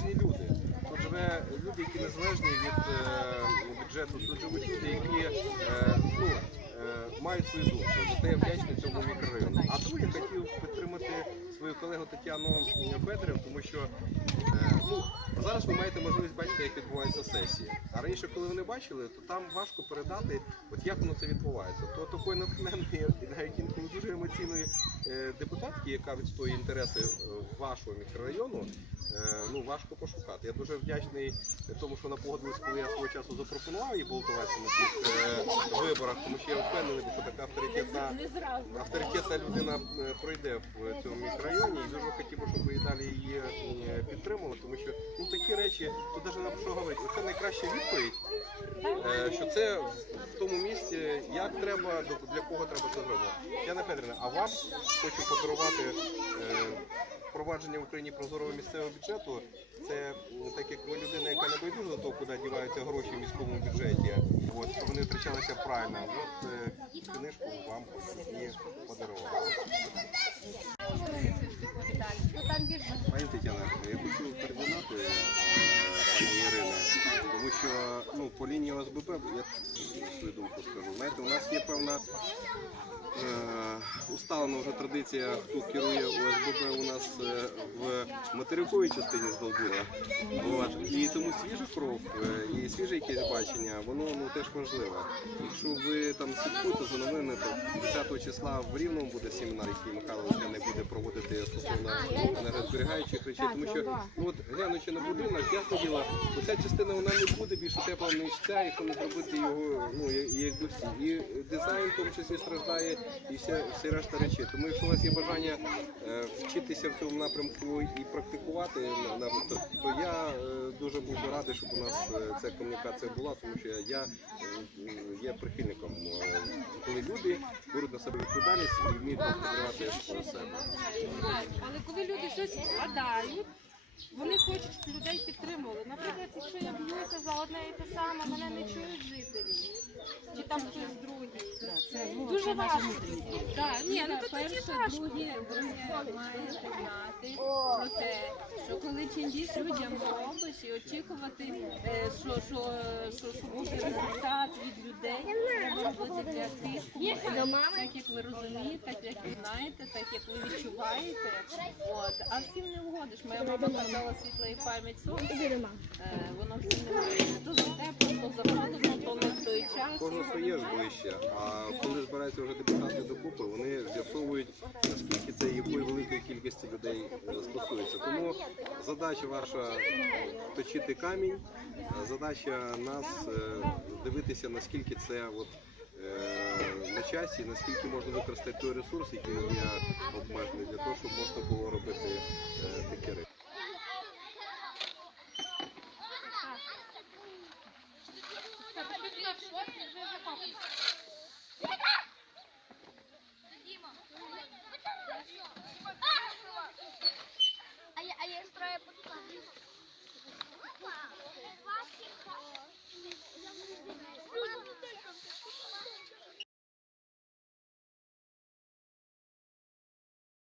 незалежні люди. Тут живе люди, які незалежні від е, бюджету. Тут живуть люди, які е, ну, е, мають свою думку. Зате я вдячний цьому мікрорайону. А друге, я хотів підтримати свою колегу Тетяну Федорів, тому що ну, зараз ви маєте можливість бачити, як відбувається сесія. А раніше, коли ви не бачили, то там важко передати, от як воно це відбувається. То такої натхненної навіть інколи дуже емоційної е, депутатки, яка відстоює інтереси е, вашого мікрорайону, е, ну важко пошукати. Я дуже вдячний тому, що вона погодилась, коли я свого часу запропонував їй балотуватися на цих виборах, тому що я впевнений, що така авторитетна авторитетна людина пройде в цьому мікрорайоні і дуже хотів би, щоб ви далі її підтримували, тому що ну такі речі, тут навіть на що говорити. Це найкраща відповідь, що це в тому місці, як треба, для кого треба це зробити. Яна Федорівна, а вам хочу подарувати е, впровадження в Україні прозорого місцевого бюджету. Це так як ви людина, яка не байдужа до того, куди діваються гроші в міському бюджеті, от, вони втрачалися правильно. От е, книжку вам і подарували. Пані Тетяна, я хочу координати е, пані Ірини, тому що ну, по лінії ОСББ, я свою думку скажу, знаєте, у нас є певна усталена вже традиція, хто керує ОСББ у нас е, в материковій частині. От. І тому свіжа кров е, і свіже якесь бачення, воно ну, теж важливе. Якщо ви там слідкуєте за новини, то 10 числа в Рівному буде семінар, який Михайло не буде проводити стосовно енергозберігаючих речей, тому що ну, от, глянучи на будинок, ясно діло, ця частина вона не буде більше тепла, ніж ця, якщо не зробити його, ну, я- і якби всі. І дизайн в тому числі страждає, і вся, всі решта речей. Тому якщо у вас є бажання е, вчитися в цьому напрямку і практикувати, на- то, я е, дуже був би радий, щоб у нас е, ця комунікація була, тому що я є прихильником, коли люди беруть на себе відповідальність і вміють контролювати себе. Але коли люди щось вкладають, вони хочуть, щоб людей підтримували. Наприклад, якщо я б'юся за одне і те саме, мене не чують жителі. Чи там хтось другий. Дуже важко. Так, ні, ну то тоді важко. друге, друге знати про те, що коли чим більше людям робиш і очікувати, е, що, що, що, що буде результат від людей, треба робити для тиску, так як ви розумієте, так як ви знаєте, так як ви відчуваєте. От. А всім не вгодиш. Моя мама казала світла і пам'ять сонця. Е, Воно всім не вгодиш. То за тепло, то за холодно, то в той час. Кожен своє ж ближче. А коли збираються вже депутати докупи, вони з'ясовують наскільки це якої великої кількості людей е, стосується. Тому задача ваша точити камінь, задача нас е, дивитися наскільки це от. е, На часі, наскільки можна використати той ресурс, який є обмежений, для того, щоб можна було робити е, речі.